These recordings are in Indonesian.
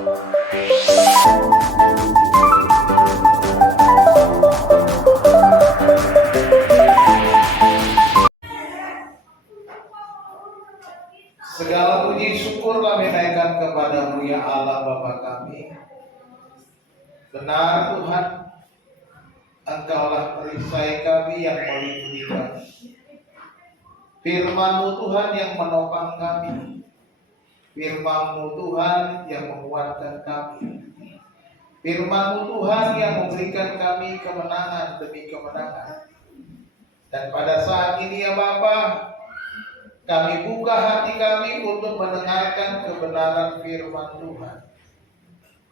Segala puji syukur kami naikkan kepadamu ya Allah Bapa kami. Benar Tuhan, Engkaulah perisai kami yang melindungi kami. Firman-Mu Tuhan yang menopang kami. Firman-Mu Tuhan yang menguatkan kami. Firman-Mu Tuhan yang memberikan kami kemenangan demi kemenangan. Dan pada saat ini ya Bapa, kami buka hati kami untuk mendengarkan kebenaran firman Tuhan.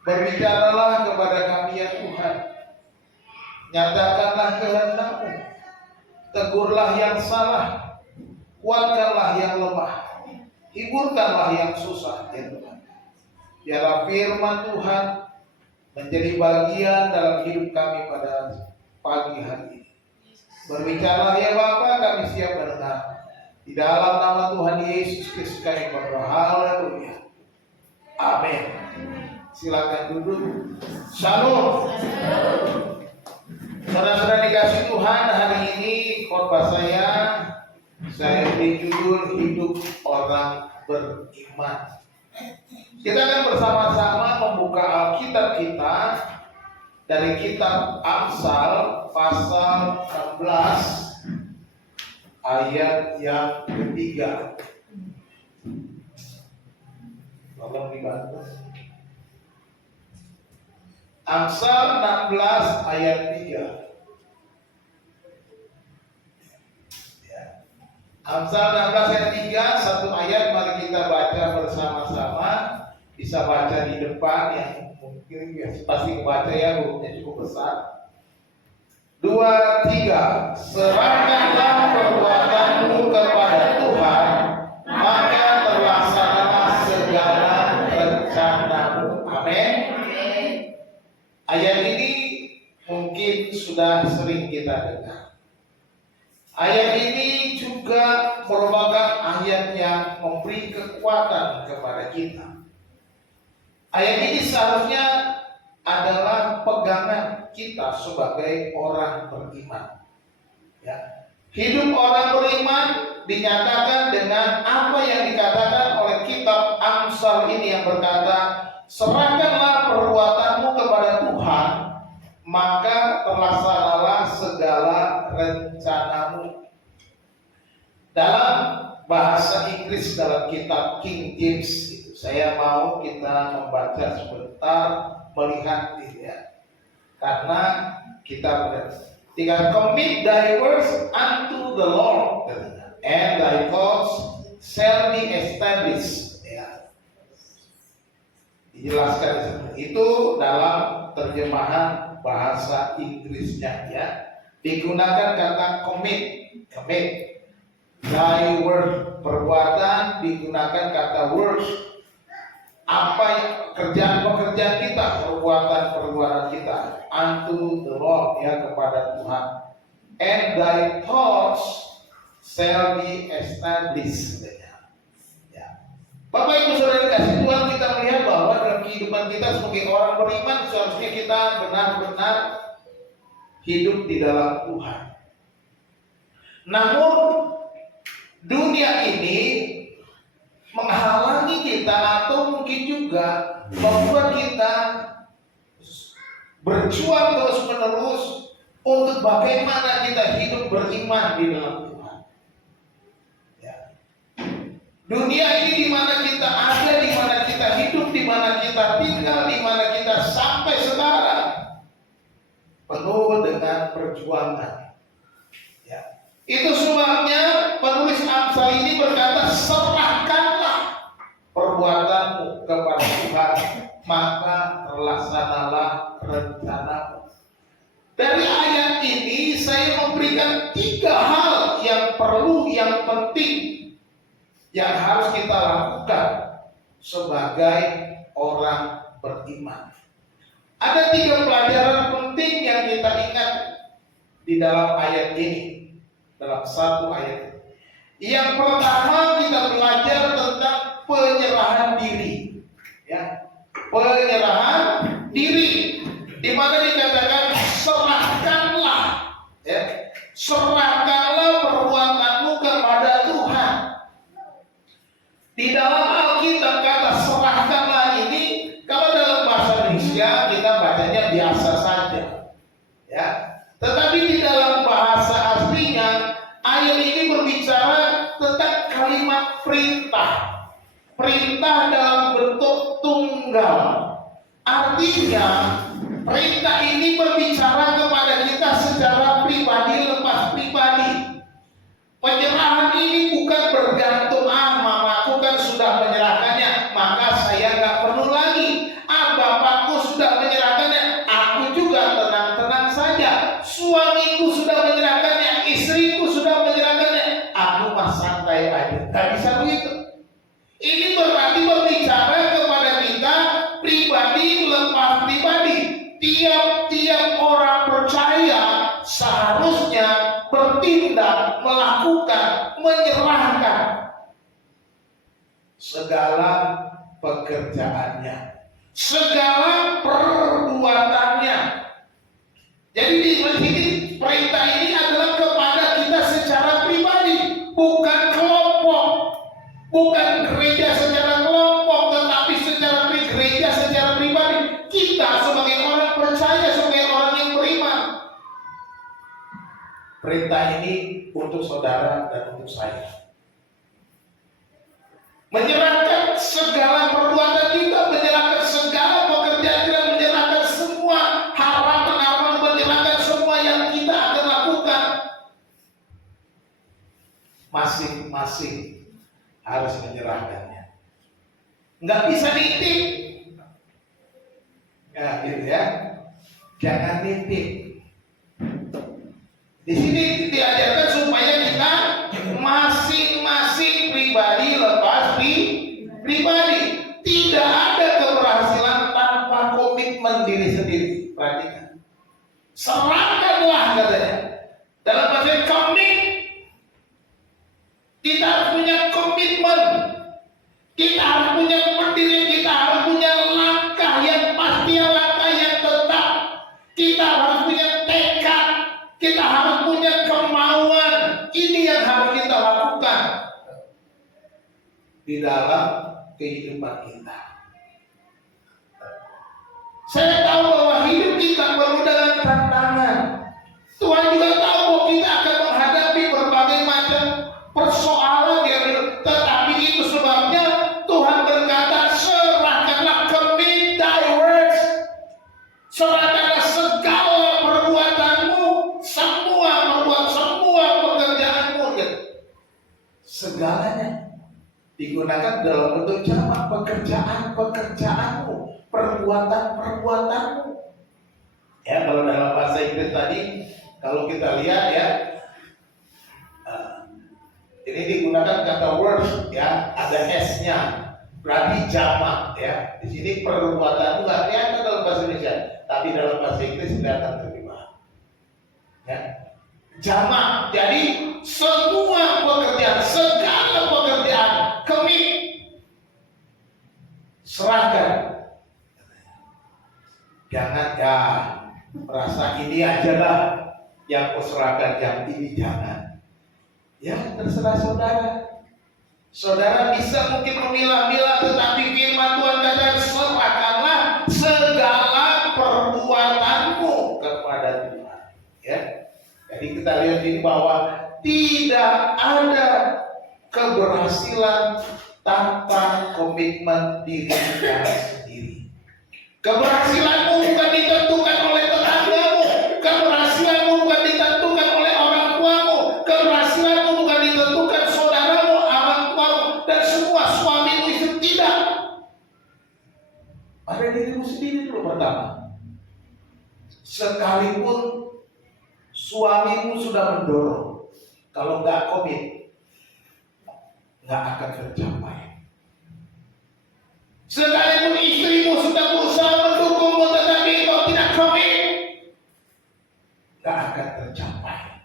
Berbicaralah kepada kami ya Tuhan. Nyatakanlah kehendak-Mu. Tegurlah yang salah. Kuatkanlah yang lemah. Hiburkanlah yang susah ya Tuhan. Biarlah firman Tuhan menjadi bagian dalam hidup kami pada pagi hari ini. Berbicaralah ya Bapa, kami siap mendengar. Di dalam nama Tuhan Yesus Kristus kami berdoa. Haleluya. Amin. Silakan duduk. Shalom. Saudara-saudara dikasih Tuhan, hari ini khotbah saya beri judul hidup orang beriman. Kita akan bersama-sama membuka Alkitab kita dari kitab Amsal pasal 16 ayat yang ketiga. Tolong dibantu. Amsal 16 ayat 3. Ya. Amsal 16 ayat 3, satu ayat mari kita baca bersama-sama. Bisa baca di depan yang mungkin pasti baca ya, bukunya cukup besar. 2, 3. Serahkanlah perbuatanmu kepada Tuhan, maka terlaksanalah segala rencanamu. Amin. Ayat ini mungkin sudah sering kita dengar. Ayat ini juga merupakan ayat yang memberi kekuatan kepada kita. Ayat ini seharusnya adalah pegangan kita sebagai orang beriman. Ya. Hidup orang beriman dinyatakan dengan apa yang dikatakan oleh kitab Amsal ini yang berkata, serahkanlah perbuatanmu kepada Tuhan, maka terlaksanalah segala rencanamu. Dalam bahasa Inggris dalam kitab King James, saya mau kita membaca sebentar, melihat ini ya. Karena kita tinggal commit thy words unto the Lord, and thy thoughts shall be established. Ya. Dijelaskan seperti itu dalam terjemahan bahasa Inggrisnya ya. Digunakan kata commit. Thy word, perbuatan, digunakan kata words. Apa yang pekerjaan kita, perbuatan kita unto the Lord, ya, kepada Tuhan. And thy thoughts shall be established. Ya. Bapak Ibu Saudara kasih Tuhan, kita melihat bahwa dalam kehidupan kita sebagai orang beriman seharusnya kita benar-benar hidup di dalam Tuhan. Namun dunia ini menghalangi kita atau mungkin juga membuat kita berjuang terus-menerus untuk bagaimana kita hidup beriman di dalam Tuhan. Ya. Dunia ini di mana kita ada, di mana kita hidup, di mana kita tinggal, di mana kita sampai sekarang penuh dengan perjuangan. Ya. Itu sebabnya penulis Amsal ini berkata, serahkanlah perbuatanmu kepada Tuhan, maka terlaksanalah rencanamu. Dari ayat ini saya memberikan 3 hal yang perlu, yang penting, yang harus kita lakukan sebagai orang beriman. Ada 3 pelajaran penting yang kita ingat di dalam ayat ini, dalam satu ayat. Yang pertama, kita belajar tentang penyerahan diri. Ya, penyerahan diri, di mana dikatakan serahkanlah, ya, serahkanlah perbuatanmu kepada Tuhan. Di dalam Alkitab kata serahkanlah ini, kalau dalam bahasa Indonesia kita bacanya biasa saja, ya. Tetapi di dalam bahasa aslinya ayat ini berbicara tentang kalimat perintah. Perintah dalam bentuk tunggal. Artinya perintah ini berbicara kepada kita secara pribadi lepas pribadi. Penyerahan ini bukan bergantung, mamaku kan sudah menyerahkannya, maka saya nggak perlu lagi. Bapakku sudah menyerahkannya, aku juga tenang-tenang saja. Suamiku sudah menyerahkannya, istriku sudah menyerahkannya, aku mah santai aja. Gak bisa begitu. Ini berarti berbicara kepada kita pribadi lepas pribadi. Tiap-tiap orang percaya seharusnya bertindak, melakukan, menyerahkan segala pekerjaannya, segala perbuatannya. Jadi di sini perintah ini adalah kepada kita secara pribadi, bukan kelompok, bukan gereja secara kelompok, tetapi secara gereja secara pribadi. Kita sebagai orang percaya, sebagai orang yang beriman. Perintah ini untuk saudara dan untuk saya. Menyerahkan segala perbuatan kita, menyerahkan segala pekerjaan kita, menyerahkan semua harapan-harapan, menyerahkan semua yang kita akan lakukan. Masing-masing harus menyerahkannya. Nggak bisa nitip. Ya, gitu ya. Jangan nitip. Di sini diajarkan supaya kita masing-masing pribadi lepas pribadi. Tidak ada keberhasilan tanpa komitmen diri sendiri. Perhatikan. Serahkanlah katanya. Dalam bahasa komit, kita harus punya komitmen. Kita harus punya pendirian, kita harus punya langkah yang pasti, langkah yang tetap. Kita harus punya tekad, kita harus punya kemauan. Ini yang harus kita lakukan di dalam kehidupan kita. Saya tahu bahwa hidup kita penuh dengan tantangan. Tuhan juga tahu bahwa kita akan menghadapi berbagai macam persoalan yang tetapi itu sebabnya Tuhan berkata, serahkanlah, commit thy works, serahkanlah segala perbuatanmu, semua pekerjaanmu, ya. Segalanya digunakan dalam bentuk jamak, pekerjaanmu, perbuatanmu. Ya, kalau dalam bahasa Inggris tadi, kalau kita lihat ya, ini digunakan kata words, ya, ada s-nya, berarti jamak, ya. Di sini perbuatan nggak kelihatan dalam bahasa Indonesia, tapi dalam bahasa Inggris kelihatan terjemahan. Ya, jamak. Jadi semua pekerjaan, segala pekerjaan, commit, serahkan. Jangan ya merasa ini aja lah yang kau serahkan, yang ini jangan. Ya, terserah saudara. Saudara bisa mungkin memilah-milah, tetapi firman Tuhan kata serahkanlah segala perbuatanmu kepada Tuhan. Ya. Jadi kita lihat ini bahwa tidak ada keberhasilan tanpa komitmen diri kita sendiri. Keberhasilanmu bukan ditentukan oleh tetanggamu, keberhasilanmu bukan ditentukan oleh orang tuamu, keberhasilanmu bukan ditentukan saudaramu, orang tuamu, dan semua suamimu itu tidak. Pada dirimu sendiri dulu pertama. Sekalipun suamimu sudah mendorong, kalau nggak komit, nggak akan tercapai. Sekalipun istrimu sudah berusaha mendukungmu, tetapi kau tidak komit, nggak akan tercapai.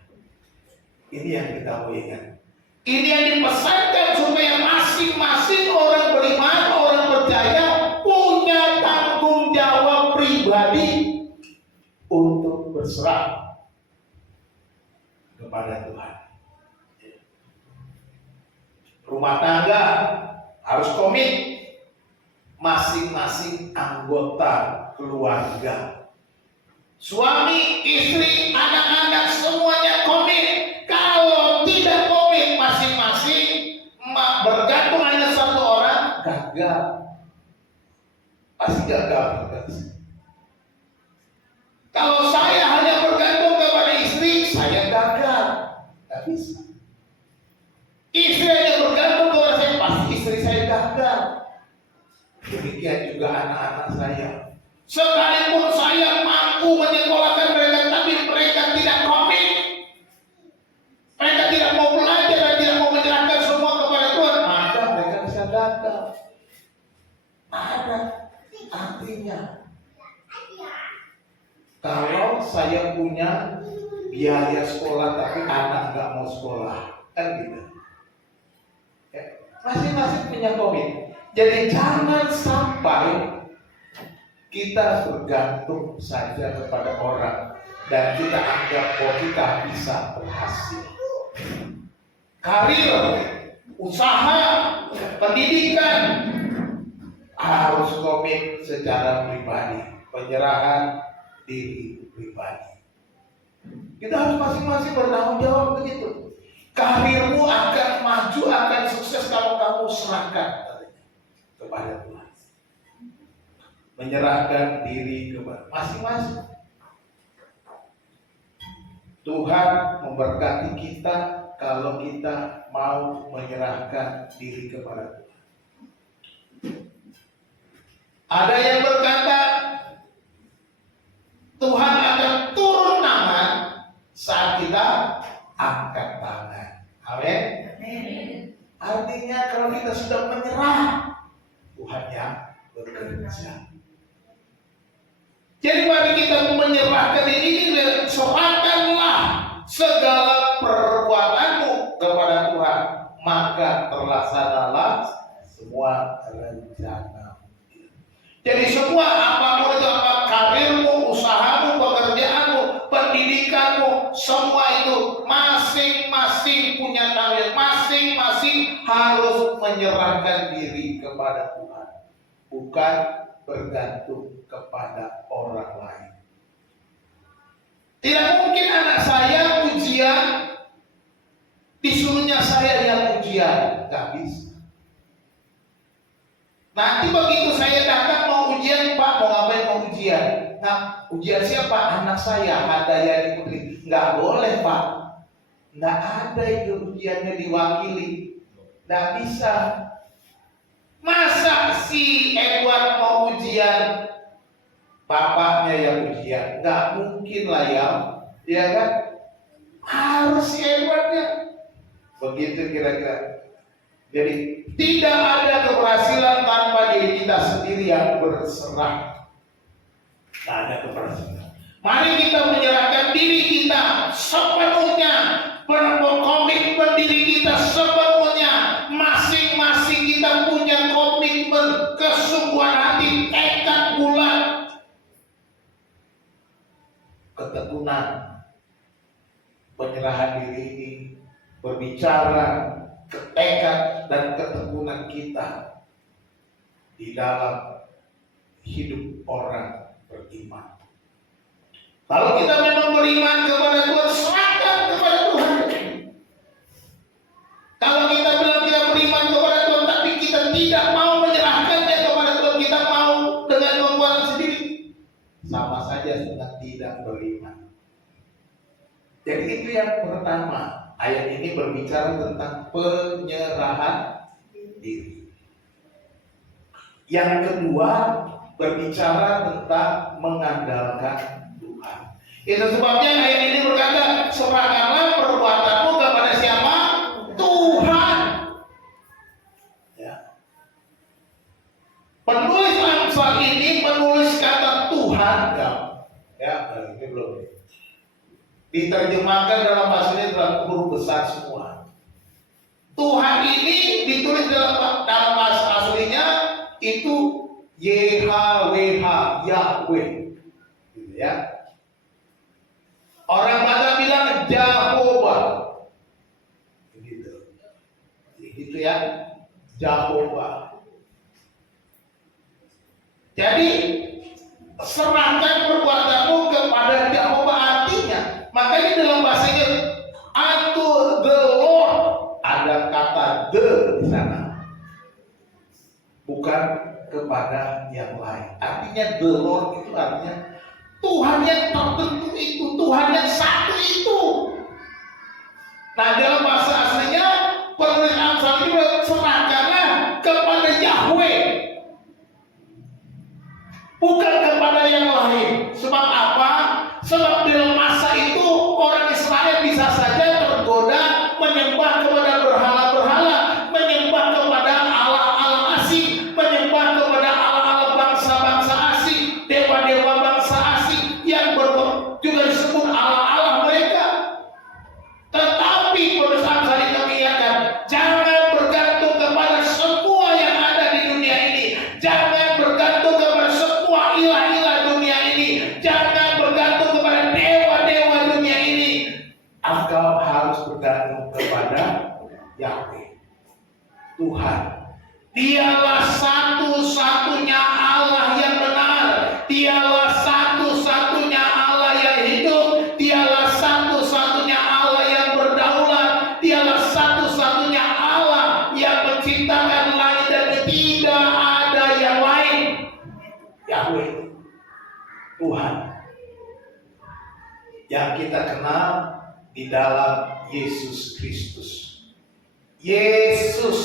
Ini yang kita mau ingat. Ini yang dipesankan supaya masing-masing orang beriman, orang percaya punya tanggung pribadi untuk berserah kepada Tuhan. Rumah tangga harus komit, masing-masing anggota keluarga. Suami, istri, anak-anak semuanya komit. Kalau tidak komit masing-masing, bergantung hanya satu orang, gagal. Pasti gagal. Kalau saya hanya bergantung kepada istri, saya gagal. Tidak bisa. Istri hanya bergantung kepada saya, pasti istri saya gagal. Demikian juga anak-anak saya. Sekalipun saya mampu menyekolahkan mereka, tapi mereka tidak komit. Mereka tidak mau belajar dan tidak mau menyerahkan semua kepada Tuhan, maka mereka bisa gagal. Ada artinya. Kalau saya punya biaya sekolah tapi anak nggak mau sekolah, kan gitu. Masing-masing punya komit. Jadi jangan sampai kita bergantung saja kepada orang dan kita anggap bahwa kita bisa berhasil. Karir, usaha, pendidikan harus komit secara pribadi, penyerahan diri pribadi. Kita harus masing-masing bertanggung jawab begitu. Karirmu akan maju, akan sukses kalau kamu serahkan kepada Tuhan. Menyerahkan diri kepada masing-masing. Tuhan memberkati kita kalau kita mau menyerahkan diri kepada Tuhan. Ada yang berkata Tuhan akan turun tangan saat kita angkat tangan. Amin. Artinya kalau kita sudah menyerah, Tuhan yang bekerja. Jadi mari kita menyerahkan ini, serahkanlah segala perbuatanmu kepada Tuhan, maka terlaksanalah semua rencana. Jadi semua apapun itu, apa karirmu, usahamu, pekerjaanmu, pendidikanmu, semua itu masing-masing punya tanggung, masing-masing harus menyerahkan diri kepada Tuhan, bukan bergantung kepada orang lain. Tidak mungkin anak saya ujian, disuruhnya saya yang ujian, gak bisa. Nanti begitu saya datang mau ujian, Pak mau ngapain mau ujian? Nah, ujian siapa? Anak saya, Hadayani Putri. Nggak boleh Pak, nggak ada itu ujiannya diwakili, nggak bisa. Masa si Edward mau ujian, bapaknya yang ujian? Nggak mungkin lah ya kan? Harus si Edwardnya. Begitu kira-kira. Jadi tidak ada keberhasilan tanpa diri kita sendiri yang berserah. Tidak ada keberhasilan. Mari kita menyerahkan diri kita sepenuhnya, berkomitmen diri kita sepenuhnya. Masing-masing kita punya komitmen, kesungguhan hati, tekad bulat, ketekunan, penyerahan diri ini berbicara tekad dan ketekunan kita di dalam hidup orang beriman. Kalau kita memang beriman kepada Tuhan, serahkan kepada Tuhan. Kalau kita bilang kita beriman kepada Tuhan, tapi kita tidak mau menyerahkannya kepada Tuhan, kita mau dengan kekuatan sendiri, sama saja dengan tidak beriman. Jadi itu yang pertama. Ayat ini berbicara tentang penyerahan diri. Yang kedua berbicara tentang mengandalkan Tuhan. Itu sebabnya ayat ini berkata, serahkanlah perbuatanmu kepada siapa? Tuhan. Ya. Penulis Amsal ini menulis kata Tuhan. Ya, ini belum. Diterjemahkan dalam bahasa ini dalam huruf besar semua. Tuhan ini ditulis dalam bahasa aslinya itu YHWH, Yahweh. ya. Orang Batak bilang Jehovah, gitu ya, Jehovah. Jadi serahkan perbuatanmu kepada Jehovah artinya. Makanya dalam bahasa Inggris, unto the Lord, ada kata the di sana, bukan kepada yang lain. Artinya the Lord itu artinya Tuhan yang tertentu itu, Tuhan yang satu itu. Nah, dalam bahasa aslinya penulis Amsal ini serahkanlah kepada Yahweh, bukan kepada yang lain. Sebab apa? Sebab dalam masa itu orang Israel bisa saja tergoda menyembah kepada berhala-berhala, menyembah kepada Allah-Allah asing, menyembah kepada Allah-Allah bangsa-bangsa asing, dewa-dewa bangsa asing yang juga disebut Allah-Allah mereka. Tetapi penulis Amsal ini mengingatkan, jangan bergantung kepada semua yang ada di dunia ini. Jangan bergantung kepada semua ilah-ilah dunia ini. Jangan bergantung kepada dewa-dewa dunia ini. Engkau harus bergantung kepada Yahweh, Tuhan. Dialah satu-satunya Allah yang benar. Dialah satu-satunya Allah yang hidup. Dialah satu-satunya Allah yang berdaulat. Dialah satu-satunya Allah yang menciptakan langit dan tidak ada yang lain. Yahweh, Tuhan, yang kita kenal di dalam Yesus Kristus. Yesus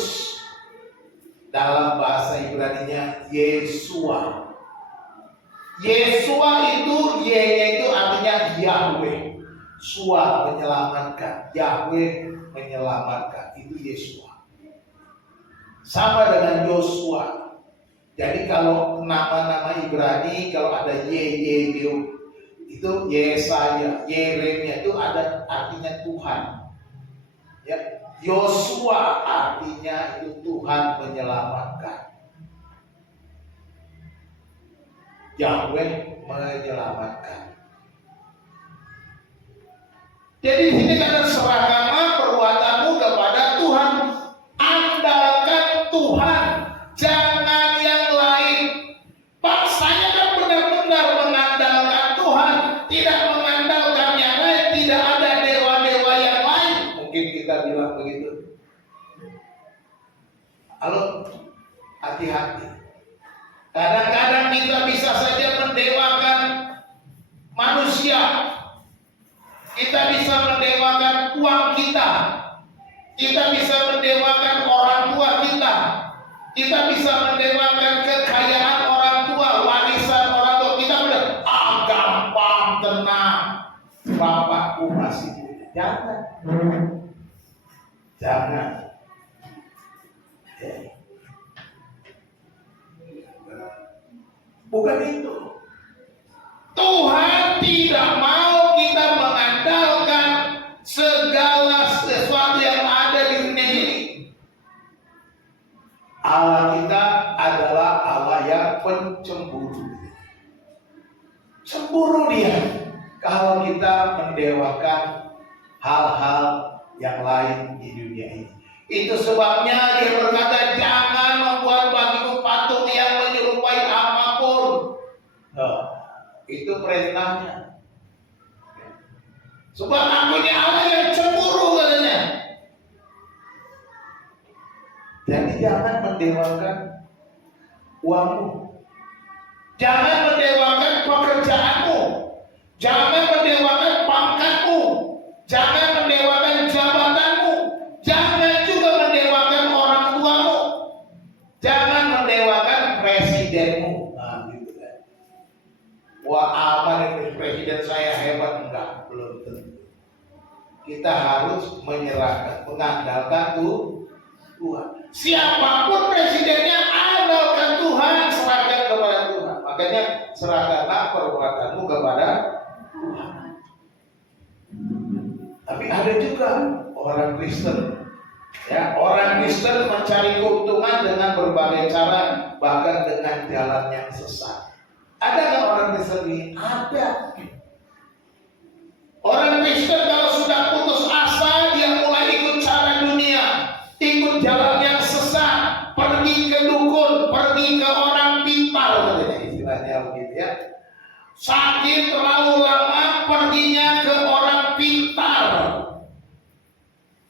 dalam bahasa Ibrani-nya Yesua. Yesua itu Y-nya itu artinya Yahweh. Sua menyelamatkan, Yahweh menyelamatkan, itu Yesua. Sama dengan Yosua. Jadi kalau nama-nama Ibrani, kalau ada Y, itu Yesaya, Yeremia itu ada artinya Tuhan. Ya, Yosua artinya itu Tuhan menyelamatkan. Yahweh menyelamatkan. Jadi di sini kata serahkanlah perbuatanmu kepada Tuhan. Andalkan Tuhan, jangan yang lain. Pak, saya kan benar-benar mengandalkan Tuhan, tidak mengandalkan yang lain, tidak ada dewa-dewa yang lain. Mungkin kita bilang begitu. Halo, hati-hati. Kadang-kadang kita bisa saja mendewakan manusia. Kita bisa mendewakan uang kita. Kita bisa mendewakan orang tua kita. Kita bisa mendewakan kekayaan orang tua, warisan orang tua. Kita bilang, gampang, tenang, bapakku masih punya. Jangan. Jangan. Bukan itu. Tuhan tidak mau kita mengandalkan segala sesuatu yang ada di dunia ini. Allah kita adalah Allah yang pencemburu. Cemburu dia kalau kita mendewakan hal-hal yang lain di dunia ini. Itu sebabnya dia berkata, jangan membuat bagimu patung yang menyerupai apapun. Itu perintahnya. Sebab aku ini Allah yang cemburu katanya. Jadi jangan mendewakan uangmu. Jangan mendewakan pekerjaanmu. Jangan mendewakan pangkatmu. Jangan mendewakan jabatanmu. Jangan juga mendewakan orang tuamu. Jangan mendewakan presidenmu. Nah, gitu kan. Wah, apa nih presiden saya hebat? Enggak, belum tentu. Kita harus menyerahkan, mengandalkan Tuhan. Siapapun presidennya, andalkan Tuhan, serahkan kepada Tuhan. Makanya serahkanlah perbuatanmu kepada Tuhan. Tapi ada juga orang Kristen, ya, orang Kristen mencari keuntungan dengan berbagai cara, bahkan dengan jalan yang sesat. Ada nggak orang Kristen ini? Ada. Orang Kristen kalau sudah putus asa, dia mulai ikut cara dunia, ikut jalan yang sesat, pergi ke dukun, pergi ke orang pintar, istilahnya begitu ya. Sakit terlalu lama, perginya ke orang pintar.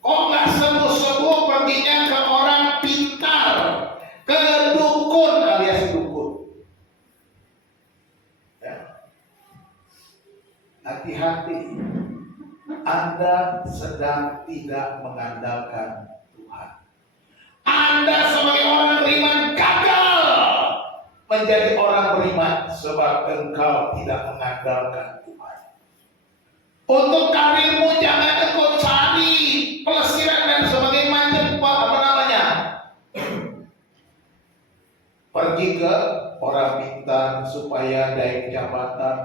Kok nggak sembuh-sembuh, perginya ke orang pintar, ke dukun alias dukun. Ya. Hati-hati, Anda sedang tidak mengandalkan Tuhan. Anda sebagai orang beriman gagal menjadi orang beriman sebab engkau tidak mengandalkan Tuhan. Untuk karirmu jangan engkau cari pelesiran dan sebagainya macam apa namanya. Pergi ke orang pintar supaya naik jabatan,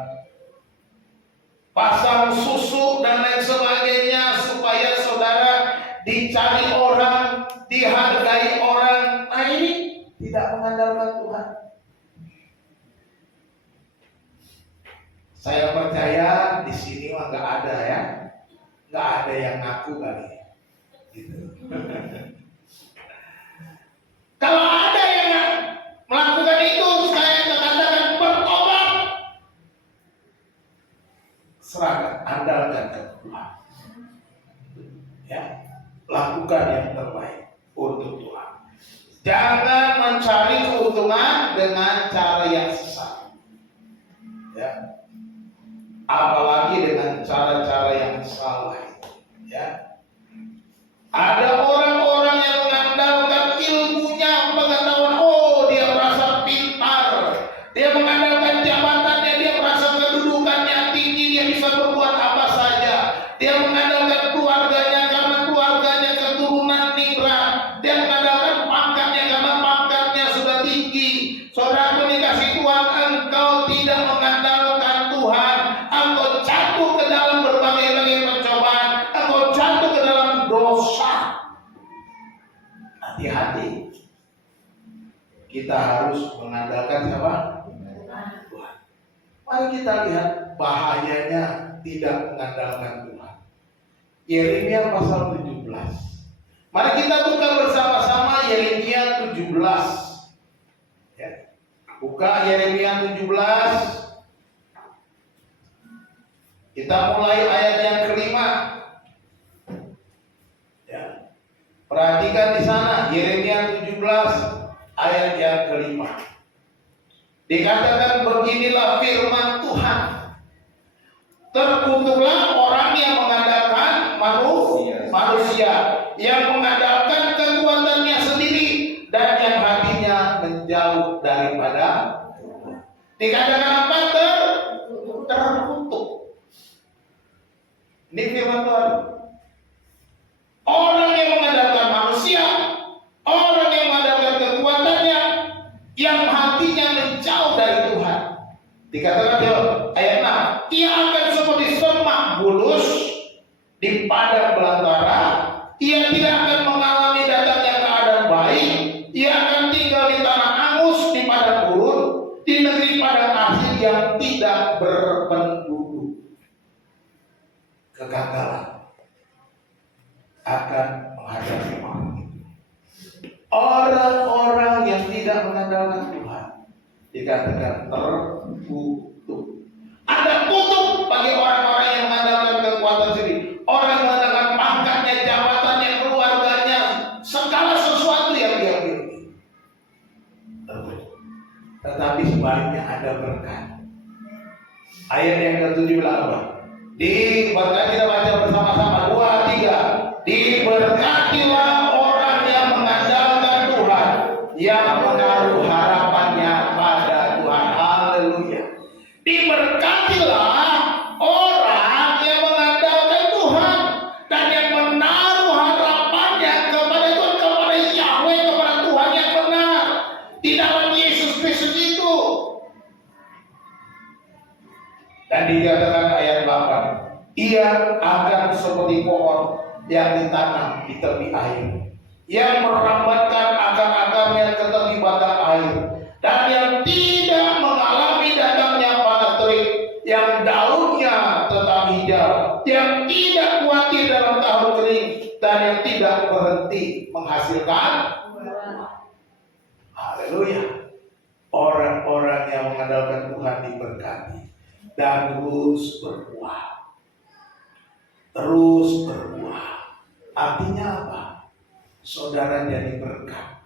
pasang susu dan lain sebagainya supaya saudara dicari orang, dihargai orang. Nah ini tidak mengandalkan Tuhan. Saya percaya di sini mah nggak ada ya, nggak ada yang ngaku kali, gitu. Kalau ada yang melakukan itu, saya katakan bertobat. Serahkan, andalkan ke Tuhan. Ya, lakukan yang terbaik untuk Tuhan. Jangan mencari keuntungan dengan cara yang sesat. Ya. Apalagi dengan cara-cara yang salah. Ya. Ada orang-orang yang mengandalkan ilmunya, pengetahuan. Oh, dia merasa pintar. Dia mengandalkan jabatannya, dia merasa kedudukannya tinggi, dia bisa berbuat apa saja. Dia mengandalkan keluarganya karena keluarganya keturunan ningrat. Dia mengandalkan pangkatnya karena pangkatnya sudah tinggi. Saudara dikasih Tuhan, engkau tidak mengandalkan Tuhan. Engkau jatuh ke dalam berbagai-bagai pencobaan. Engkau jatuh ke dalam dosa. Hati-hati. Kita harus mengandalkan siapa? Tuhan. Mari kita lihat bahayanya tidak mengandalkan Tuhan. Yeremia pasal 17. Mari kita buka bersama-sama Yeremia 17. Ya. Buka Yeremia 17. Kita mulai ayat yang kelima. Ya. Perhatikan di sana Yeremia 17 ayat yang kelima. Dikatakan beginilah firman Tuhan. Terkutuklah orang yang mengandalkan manusia, yang mengandalkan kekuatannya sendiri dan yang hatinya menjauh daripada Tuhan. Dikatakan apa? Terkutuk. Ini firman Tuhan. Orang yang mengandalkan manusia, orang yang mengandalkan kekuatannya, yang hatinya menjauh dari Tuhan. Dikatakan ayat 6, ia akan seperti semak bulus di padang belantara. Ia tidak akan mengalami datangnya keadaan baik. Ia akan tinggal di tanah angus, di padang gurun, di negeri padang asing yang tidak berpenduduk. Kegagalan akan menghadapi orang itu. Orang-orang yang tidak mengandalkan Tuhan dikatakan terkutuk. Ada kutuk bagi orang-orang yang mengandalkan kekuatan sendiri. Orang yang mengandalkan pangkatnya, jabatannya, keluarganya, segala sesuatu yang dia miliki. Tetapi sebaliknya ada berkat. Ayat yang ke-17 apa? Diberkati, kita baca bersama-sama 2, 3. Diberkatilah orang yang mengandalkan Tuhan, yang menaruh harapannya pada Tuhan. Haleluya. Diberkatilah orang yang mengandalkan Tuhan dan yang menaruh harapannya kepada Tuhan, kepada Yahweh, kepada Tuhan yang benar di dalam Yesus Kristus itu. Dan dikatakan ayat 8, ia akan seperti pohon yang ditanam di tepi air, yang merambatkan akar-akarnya ke tepi batang air, dan yang tidak mengalami dan hijau, yang tidak khawatir dalam tahun kering, dan yang tidak berhenti menghasilkan buah. Haleluya. Orang-orang yang mengandalkan Tuhan diberkati dan terus berbuah. Terus berbuah. Artinya apa? Saudara jadi berkat.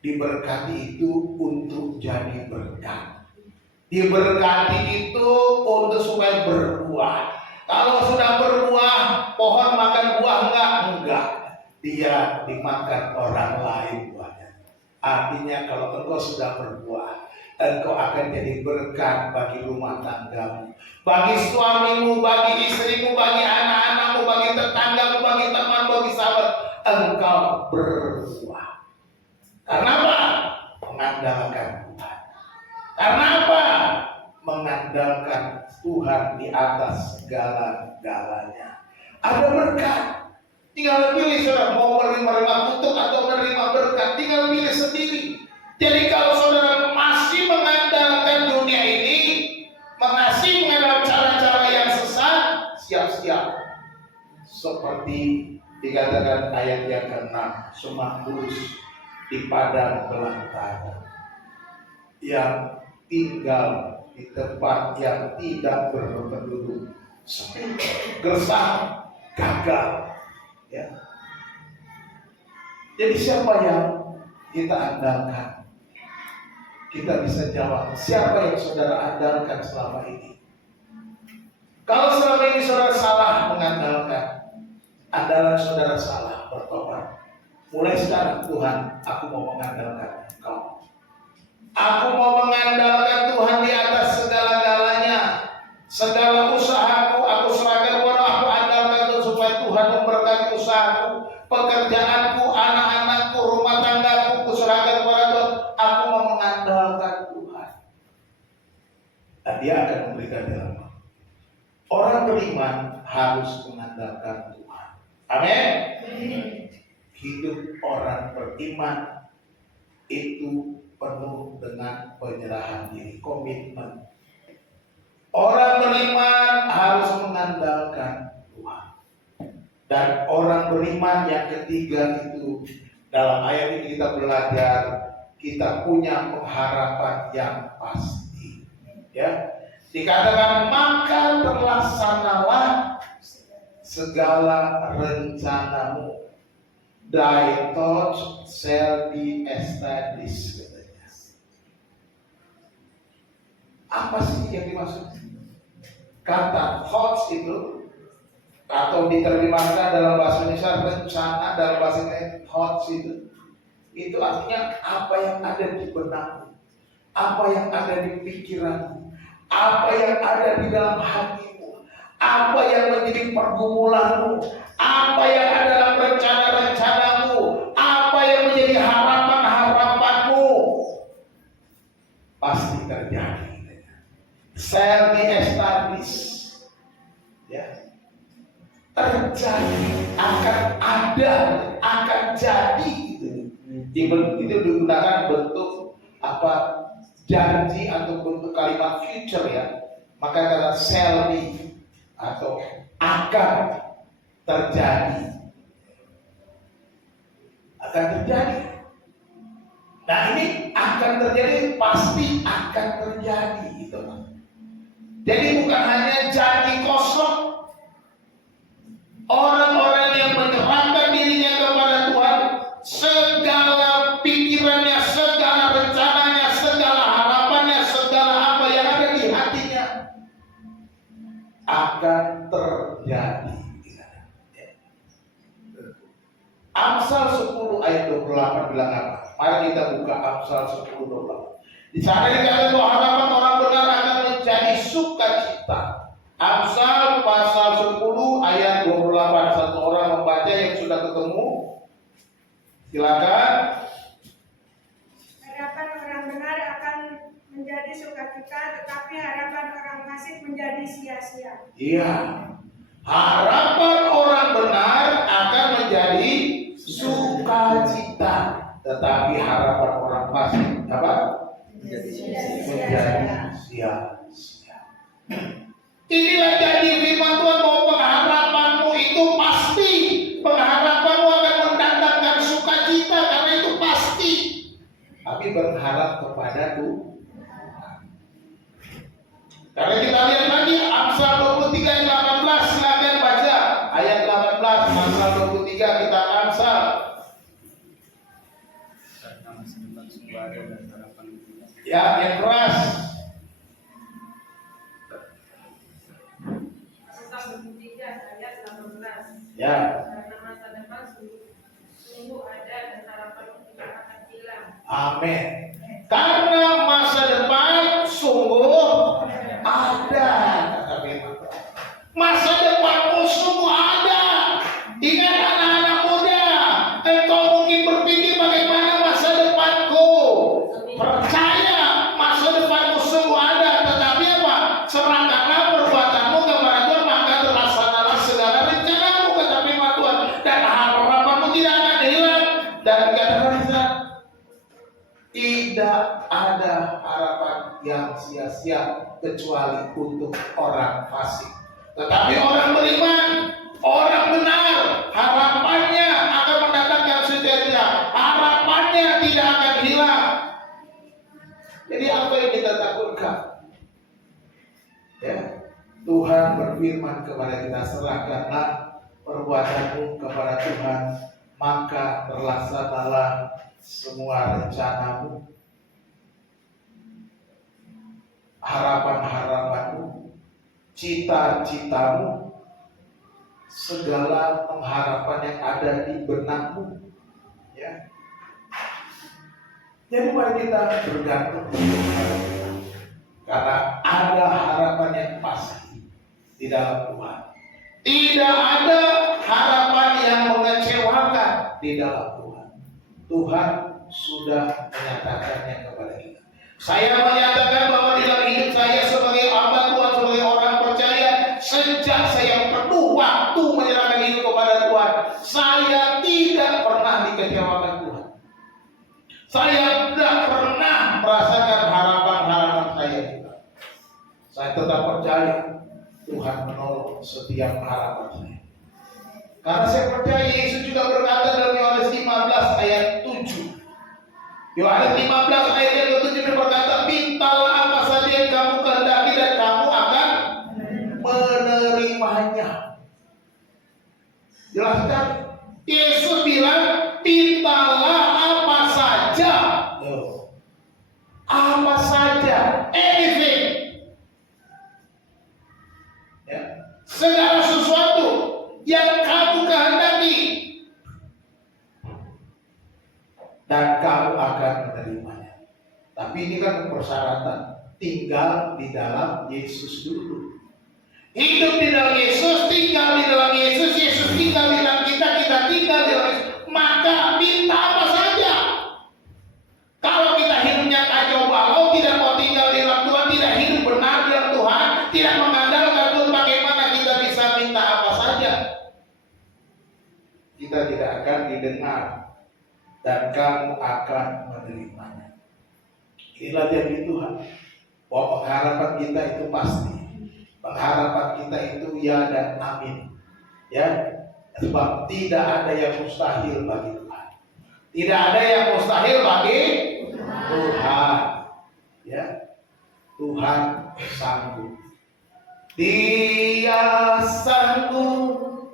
Diberkati itu untuk jadi berkat. Diberkati itu untuk supaya berbuah. Kalau sudah berbuah, pohon makan buah enggak? Enggak. Dia dimakan orang lain buahnya. Artinya kalau engkau sudah berbuah, engkau akan jadi berkat bagi rumah tanggamu, bagi suamimu, bagi istrimu, bagi anak-anakmu, bagi tetanggamu, bagi teman, bagi sahabat. Engkau berbuah. Karena apa? Mengandalkan Tuhan. Karena apa? Mengandalkan Tuhan di atas segala-galanya. Ada berkat. Tinggal pilih saudara mau menerima kutuk atau menerima berkat. Tinggal pilih sendiri. Jadi kalau saudara masih mengandalkan dunia ini, masih mengandalkan cara-cara yang sesat, siap-siap. Seperti dikatakan ayat yang ke-6, semak bulus di padang belantara, yang tinggal di tempat yang tidak berpenduduk, sepi, gersang, gagal. Ya. Jadi siapa yang kita andalkan? Kita bisa jawab, siapa yang saudara andalkan selama ini? Kalau selama ini saudara salah mengandalkan, andalan saudara salah, bertobat. Mulai sekarang, Tuhan, aku mau mengandalkan Engkau. Aku mau mengandalkan Tuhan di atas segala-galanya. Segala usahaku aku serahkan kepada aku, andalkan Tuhan supaya Tuhan memberkati usahaku, pekerjaanku, anak-anakku, rumah tanggaku, kuserahkan kepada Tuhan. Aku mau mengandalkan Tuhan. Dan Dia akan memberikan jalan. Orang beriman harus mengandalkan Tuhan. Amin. Hidup orang beriman itu penuh dengan penyerahan diri, komitmen. Orang beriman harus mengandalkan Tuhan. Dan orang beriman yang ketiga itu, dalam ayat ini kita belajar, kita punya pengharapan yang pasti. Ya, dikatakan maka terlaksanalah segala rencanamu. Thy thoughts shall be established. Apa sih yang dimaksud? Kata thoughts itu, atau diterjemahkan dalam bahasa Indonesia rencana, dalam bahasa Inggris thoughts itu artinya apa yang ada di benakmu, apa yang ada di pikiranmu, apa yang ada di dalam hatimu, apa yang menjadi pergumulanmu, apa yang ada dalam rencana-rencanamu, apa yang menjadi harapan-harapanmu, pasti terjadi. Shall be established. Ya. Terjadi, akan ada, akan jadi gitu. Itu digunakan bentuk apa? Janji atau bentuk kalimat future ya. Maka kata shall be atau akan terjadi. Akan terjadi. Nah ini akan terjadi, pasti akan terjadi gitu. Jadi bukan hanya janji kosong. Orang-orang yang menyerahkan dirinya kepada Tuhan, segala pikirannya, segala rencananya, segala harapannya, segala apa yang ada di hatinya akan terjadi. Amsal 10 ayat 28 bilang apa? Mari kita buka Amsal 10:28. Di sana dikatakan bahwa harapan orang benar akan menjadi sukacita. Amsal pasal 10 ayat 28. Satu orang membaca yang sudah ketemu. Silakan. Harapan orang benar akan menjadi sukacita, tetapi harapan orang fasik menjadi sia-sia. Iya. Harapan orang benar akan menjadi sukacita, tetapi harapan orang fasik apa? Menjadi sia-sia. Inilah janji firman Tuhan kepada Tuhan. Karena kita lihat lagi Amsal 23 ayat 18, silakan baca ayat 18 Amsal 23 kita Amsal. Ya, yang keras. Amsal 23 ayat 18. Ya. Karena masa depan sungguh ada dan harapanmu tidak akan hilang. Amin. Karena masa depan sungguh ada, kata firman. Masa depanmu sungguh ada. Ingat anak-anak muda, engkau mungkin berpikir bagaimana masa depanku. Percaya masa depanmu sungguh ada, tetapi apa? Serahkanlah perbuatanmu kepada Tuhan, maka terlaksanalah segala rencanamu, kata firman Tuhan. Dan harapanmu tidak akan hilang. Dan kata-kata tidak ada harapan yang sia-sia kecuali untuk orang fasik. Tetapi orang beriman, orang benar, harapannya akan mendatangkan sukacita. Harapannya tidak akan hilang. Jadi apa yang kita takutkan? Ya, Tuhan berfirman kepada kita, serahkanlah perbuatanmu kepada Tuhan, maka terlaksanalah semua rencanamu, harapan-harapanmu, cita-citamu, segala pengharapan yang ada di benakmu. Ya. Jadi mari kita bergantung kepada Tuhan, karena ada harapan yang pasti di dalam Tuhan. Tidak ada harapan yang mengecewakan di dalam Tuhan. Tuhan sudah menyatakannya kepada kita. Saya menyatakan bahwa di dalam hidup saya sebagai hamba Tuhan, sebagai orang percaya, sejak saya penuh waktu menyerahkan hidup kepada Tuhan, saya tidak pernah dikecewakan Tuhan. Saya tidak pernah merasakan harapan-harapan saya. Saya tetap percaya Tuhan menolong setiap harapan saya. Karena saya percaya Yesus juga berkata dalam Yohanes 15 ayat 7. Yohanes 15 ayat yang ke-7 berkata, mintalah apa saja yang kamu kehendaki dan kamu akan menerimanya. Jelas kan? Yesus bilang, mintalah apa saja. Apa saja, anything. Ya. Segala sesuatu yang kamu kehendaki dan kamu akan menerimanya. Tapi ini kan persyaratan, tinggal di dalam Yesus dulu. Hidup di dalam Yesus, tinggal di dalam Yesus, Yesus tinggal di dalam kita, kita tinggal di dalam Yesus. Maka minta apa saja. Kalau kita hidupnya kacau balau, tidak mau tinggal di dalam Tuhan, tidak hidup benar di dalam Tuhan, tidak mengandalkan Tuhan, bagaimana kita bisa minta apa saja? Kita tidak akan didengar dan kamu akan menerimanya. Inilah janji Tuhan, bahwa pengharapan kita itu pasti. Pengharapan kita itu ya dan amin. Ya, sebab tidak ada yang mustahil bagi Tuhan. Tidak ada yang mustahil bagi Tuhan. Ya, Tuhan sanggup. Dia sanggup,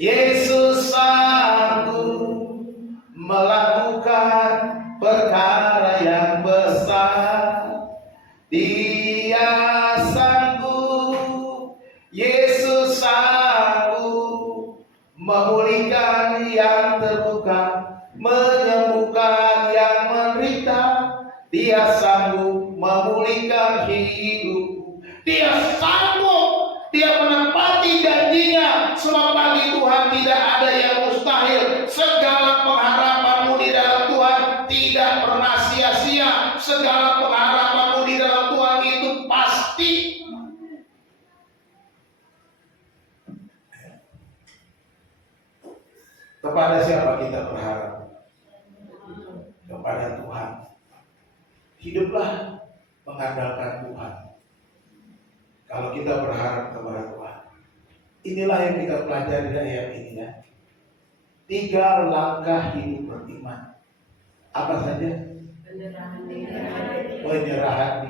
Yesus sanggup melakukan perkara yang besar. Dia sanggup, Yesus sanggup memulihkan yang terluka, menyembuhkan yang menderita. Dia sanggup memulihkan hidup. Dia sanggup, dia menepati janjinya. Sebab bagi Tuhan tidak ada yang mustahil. Segala pengharapanmu di dalam Tuhan tidak pernah sia-sia. Segala pengharapanmu di dalam Tuhan itu pasti. Kepada siapa kita berharap? Kepada Tuhan. Hiduplah mengandalkan Tuhan. Kalau kita berharap kepada Tuhan. Inilah yang kita pelajari dari ayat ini ya. 3 langkah hidup beriman. Apa saja? Penyerahan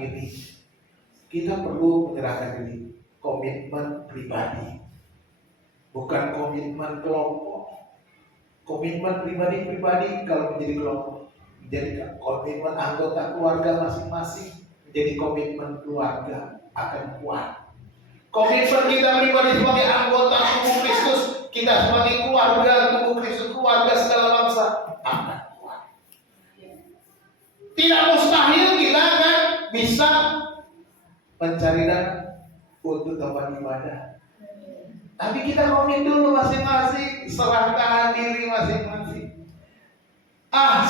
diri. Kita perlu menyerahkan diri. Komitmen pribadi, bukan komitmen kelompok. Komitmen pribadi kalau menjadi kelompok, menjadi komitmen anggota keluarga masing-masing, menjadi komitmen keluarga akan kuat. Komitmen kita pribadi sebagai anggota tubuh Kristus, kita sebagai keluarga tubuh Kristus, keluarga segala bangsa akan kuat. Tidak mustahil kita akan bisa mencari dana untuk tempat ibadah. Tapi kita komit dulu masing-masing, serahkan diri masing-masing.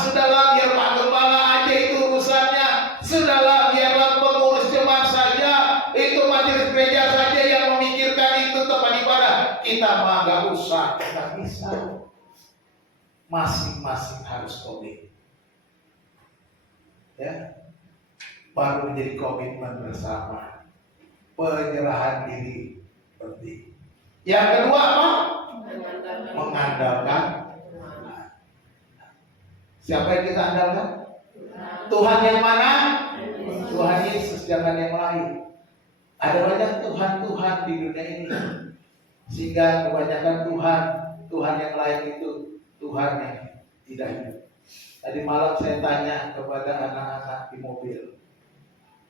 Sudahlah biar Pak Gembala aja itu urusannya. Sudahlah biarlah pengurus jemaat saja, itu majelis gereja saja yang memikirkan itu tempat ibadah. Kita mah gak usah, kita bisa. Masing-masing harus komit. Ya, baru menjadi komitmen bersama. Penyerahan diri penting. Yang kedua apa? Mengandalkan. Siapa yang kita andalkan? Tuhan yang mana? Tuhan Yesus, jangan yang lain. Ada banyak Tuhan di dunia ini, sehingga kebanyakan Tuhan yang lain itu Tuhan yang tidak hidup. Tadi malam saya tanya kepada anak-anak di mobil,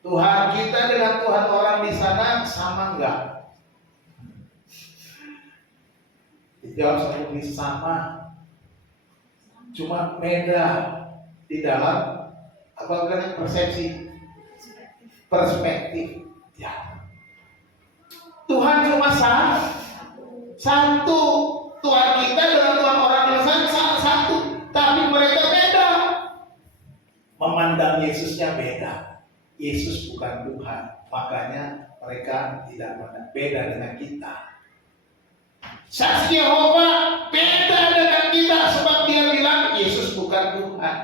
Tuhan kita dengan Tuhan orang di sana sama enggak? Dijawab seperti sama, cuma beda di dalam apa namanya perspektif. Ya, Tuhan cuma satu. Tuhan kita dengan Tuhan orang di sana satu, tapi mereka beda. Memandang Yesusnya beda. Yesus bukan Tuhan, makanya mereka tidak beda dengan kita. Saksi Yehova beda dengan kita sebab dia bilang Yesus bukan Tuhan.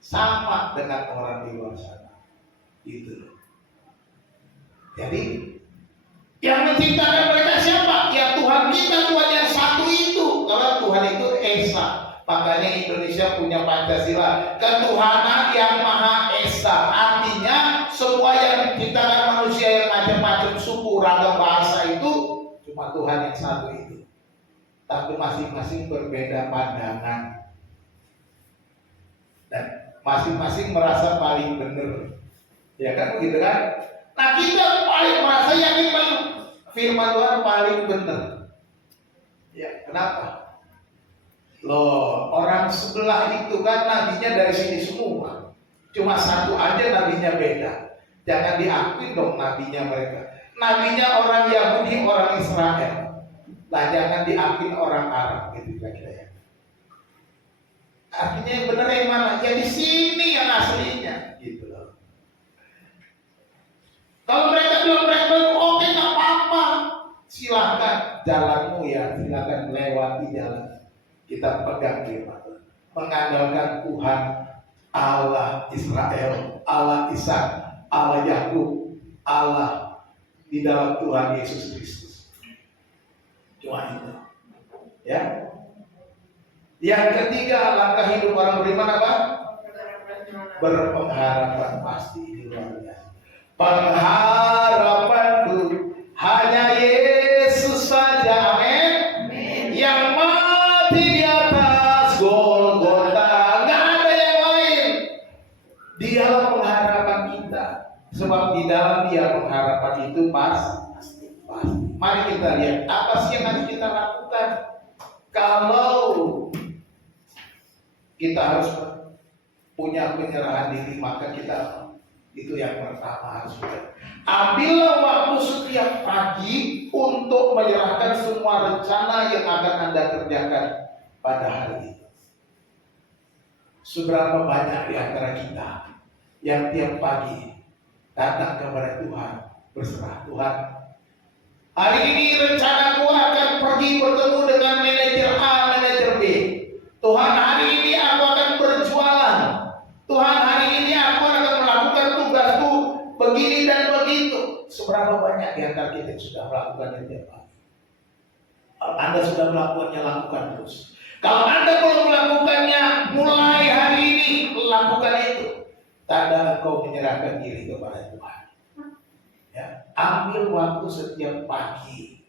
Sama dengan orang di luar sana. Gitu. Jadi yang menciptakan mereka siapa? Ya Tuhan kita, Tuhan yang satu itu. Kalau Tuhan itu Esa. Makanya Indonesia punya Pancasila, ketuhanan yang Maha Esa. Artinya semua yang diciptakan manusia yang macam-macam suku, ragam bahasa itu cuma Tuhan yang satu itu. Tapi masing-masing berbeda pandangan dan masing-masing merasa paling benar. Ya kan begitu kan? Nah kita paling merasa yakin firman Tuhan paling benar. Ya kenapa? Loh, orang sebelah itu kan nabinya dari sini semua. Cuma satu aja nabinya beda. Jangan diakui dong nabinya mereka. Nabinya orang Yahudi, orang Israel. Nah, jangan diakui orang Arab gitu kira-kira ya. Artinya yang benar yang mana? Ya di sini yang aslinya gitu loh. Kalau mereka bilang oke nggak apa-apa, silahkan jalanmu ya, silahkan melewati jalan. Kita pegang firman, mengandalkan Tuhan Allah Israel, Allah Ishak, Allah Yakub, Allah di dalam Tuhan Yesus Kristus. Cuma itu, ya. Yang ketiga, langkah hidup orang beriman apa? Berpengharapan pasti di luar biasa. Pengharapanku hanya Yesus saja, amin. Yang mati di atas Golgota, nggak ada yang lain. Dialah pengharapan kita, sebab di dalam Dia pengharapan itu pasti. Mari kita lihat apa sih yang harus kita lakukan. Kalau kita harus punya penyerahan diri, maka kita itu yang pertama harus kita ambillah waktu setiap pagi untuk menyerahkan semua rencana yang akan Anda kerjakan pada hari itu. Seberapa banyak di antara kita yang tiap pagi datang kepada Tuhan, berserah, Tuhan, hari ini rencanaku akan pergi bertemu dengan manajer A, manajer B. Tuhan, hari ini aku akan berjualan. Tuhan, hari ini aku akan melakukan tugasku begini dan begitu. Seberapa banyak di antara kita sudah melakukan itu tiap pagi? Anda sudah melakukannya, lakukan terus. Kalau Anda belum melakukannya, mulai hari ini lakukan itu. Tanda engkau menyerahkan diri kepada Tuhan. Ya, ambil waktu setiap pagi.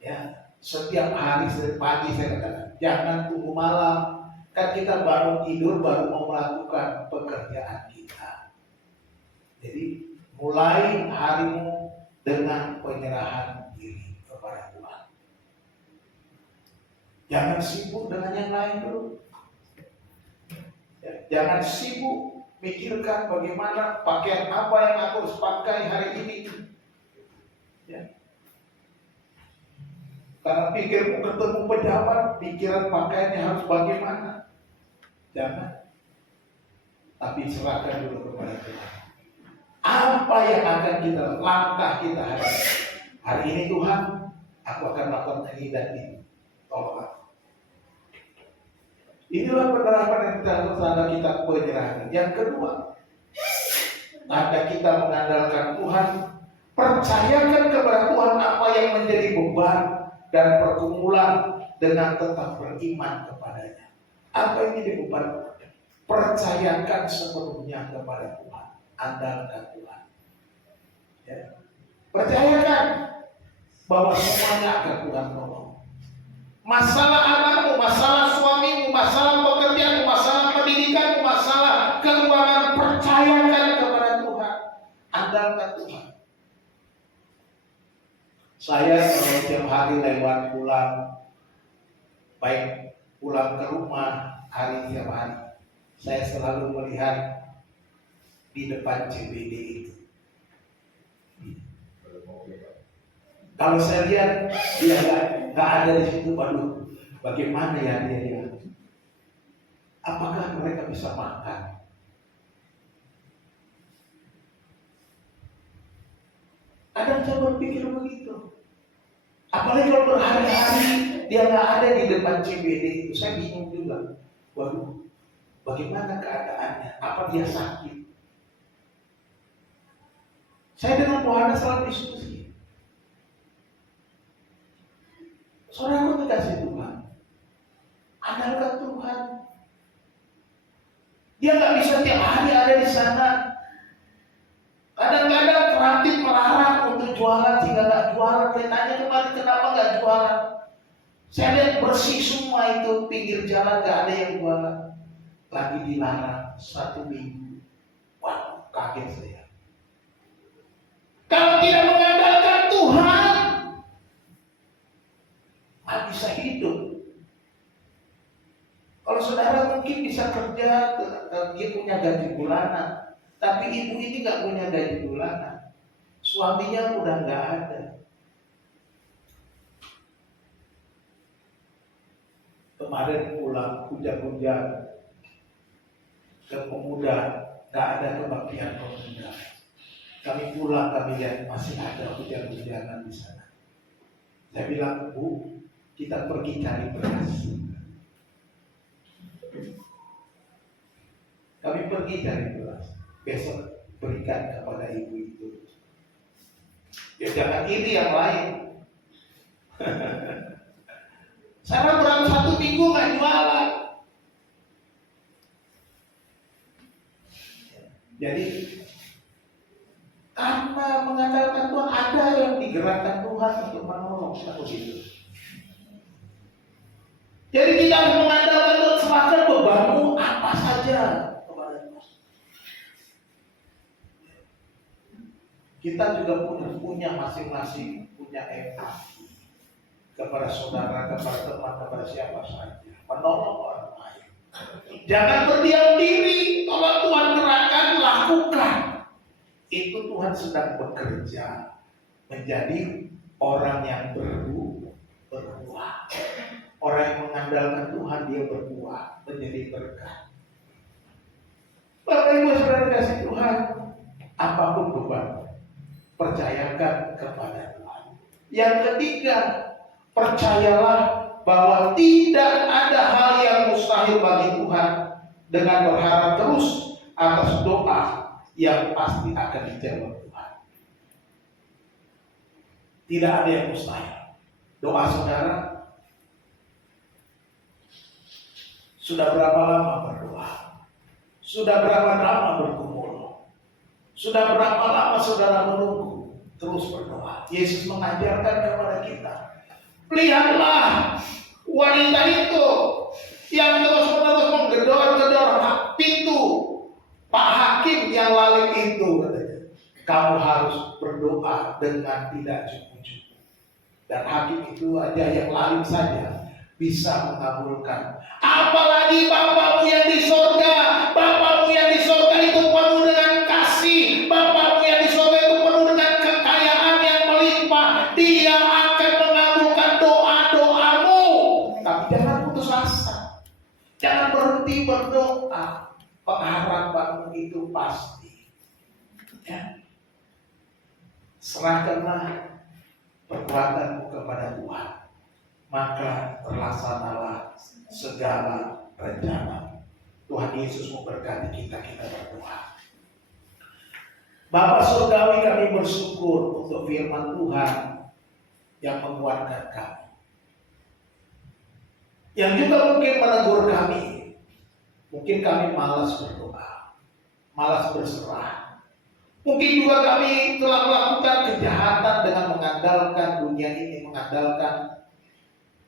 Ya, setiap hari pagi saya katakan, jangan tunggu malam. Kan kita baru tidur, baru mau melakukan pekerjaan kita. Jadi mulai harimu dengan penyerahan diri kepada Tuhan. Jangan sibuk dengan yang lain dulu. Ya, jangan sibuk mikirkan bagaimana pakaian apa yang aku harus pakai hari ini. Ya. Karena pikirmu ketemu pejabat, pikiran pakaiannya harus bagaimana. Jangan. Tapi serahkan dulu kepada Tuhan. Apa yang akan kita langkah kita hari ini? Hari ini Tuhan, aku akan melakukan ini dan ini. Tolong aku. Inilah penerapan yang kita lakukan tanda kita penyerahan. Yang kedua, tanda kita mengandalkan Tuhan, percayakan kepada Tuhan apa yang menjadi beban dan pergumulan dengan tetap beriman kepadanya. Apa yang jadi beban? Percayakan sepenuhnya kepada Tuhan. Andalkan Tuhan. Ya. Percayakan bahwa semuanya akan Tuhan tolong. Masalah anakmu, masalah suamimu, masalah pekerjaanmu, masalah pendidikanmu, masalah keuangan, percayakan kepada Tuhan. Andalkan Tuhan. Saya kalau setiap hari lewat pulang, baik pulang ke rumah hari tiap hari, saya selalu melihat di depan CBD itu. Kalau saya lihat dia nggak ada di situ, waduh, bagaimana ya dia? Apakah mereka bisa makan? Kadang saya berpikir begitu. Apalagi kalau berhari-hari dia nggak ada di depan CBD itu, saya bingung juga. Waduh, bagaimana keadaannya? Apa dia sakit? Saya dengan Tuhan selalu diskusi. Saudaraku dikasih Tuhan, andalkan Tuhan. Dia nggak bisa tiap hari ada di sana. Kadang-kadang kreatif melarang untuk jualan sehingga nggak jualan. Saya tanya kemarin kenapa nggak jualan? Saya lihat bersih semua itu pinggir jalan nggak ada yang jualan. Lagi dilarang 1 minggu. Wah, kaget saya. Kalau tidak mengandalkan Tuhan, nggak bisa hidup. Kalau saudara mungkin bisa kerja, dia punya gaji bulanan, tapi ibu ini nggak punya gaji bulanan, suaminya udah nggak ada. Kemarin pulang hujan-hujan ke pemuda, nggak ada kebaktian pemuda. Kami pulang, kami lihat masih ada hujan-hujanan di sana. Saya bilang, Bu, kita pergi cari beras. Kami pergi cari beras. Besok berikan kepada ibu itu. Ya jangan iri yang lain. Saya berapa 1 minggu nggak jualan. Jadi karena mengandalkan Tuhan, ada yang digerakkan Tuhan untuk menolong satu itu. Jadi kita harus mengandalkan Tuhan, serahkan bebanmu apa saja kepada Tuhan. Kita juga punya masing-masing punya empati kepada saudara, kepada teman, kepada siapa saja, menolong orang lain. Jangan berdiam diri. Kalau Tuhan gerakan, lakukan. Itu Tuhan sedang bekerja menjadi orang yang berbuah. Orang yang mengandalkan Tuhan, dia berbuah menjadi berkat. Bapak Ibu saudara kasih Tuhan, apapun beban, percayakan kepada Tuhan. Yang ketiga, percayalah bahwa tidak ada hal yang mustahil bagi Tuhan, dengan berharap terus atas doa yang pasti akan dijawab Tuhan. Tidak ada yang mustahil. Doa saudara Sudah berapa lama berdoa? Sudah berapa lama bergumul? Sudah berapa lama saudara menunggu? Terus berdoa. Yesus mengajarkan kepada kita. Lihatlah wanita itu yang terus-menerus menggedor-gedor pintu Pak Hakim yang lalim itu, katanya. Kamu harus berdoa dengan tidak cukup-cukup. Dan hakim itu aja yang lalim saja bisa mengabulkan. Apalagi Bapakmu yang di sorga. Bapakmu yang di sorga itu penuh dengan kasih. Bapakmu yang di sorga itu penuh dengan kekayaan yang melimpah. Dia akan mengabulkan doa-doamu. Tapi jangan putus asa. Jangan berhenti berdoa. Pengharapanmu itu pasti. Ya. Serahkanlah perbuatanmu kepada Tuhan, maka terlaksanalah segala rencana. Tuhan Yesus memberkati kita berdoa. Bapa surgawi, kami bersyukur untuk firman Tuhan yang menguatkan kami, yang juga mungkin menegur kami. Mungkin kami malas berdoa, malas berserah. Mungkin juga kami telah melakukan kejahatan dengan mengandalkan dunia ini, mengandalkan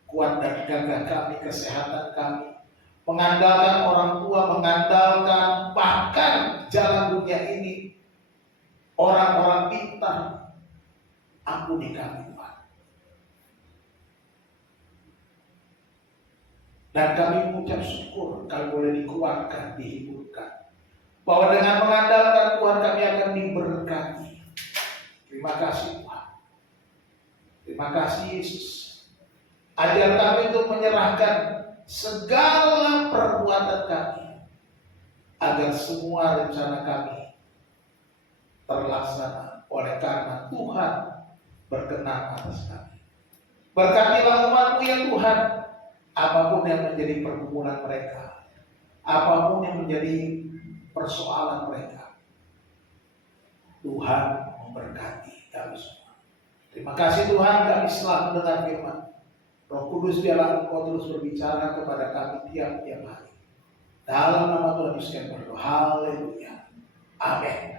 kuat dan gagah kami, kesehatan kami, mengandalkan orang tua, mengandalkan bahkan jalan dunia ini, orang-orang pintar. Ampuni kami, Tuhan. Dan kami mengucap syukur kalau boleh dikuatkan, dihiburkan, bahwa dengan mengandalkan Tuhan kami akan diberkati. Terima kasih Tuhan. Terima kasih Yesus. Ajar kami untuk menyerahkan segala perbuatan kami, agar semua rencana kami terlaksana oleh karena Tuhan berkenan atas kami. Berkatilah umat-Mu ya Tuhan. Apapun yang menjadi pergumulan mereka, apapun yang menjadi persoalan mereka, Tuhan memberkati kami semua. Terima kasih Tuhan, kami setelah mendengar firman. Roh Kudus biarlah Engkau terus berbicara kepada kami tiap-tiap hari. Dalam nama Tuhan Yesus kami berdoa. Haleluya. Amin.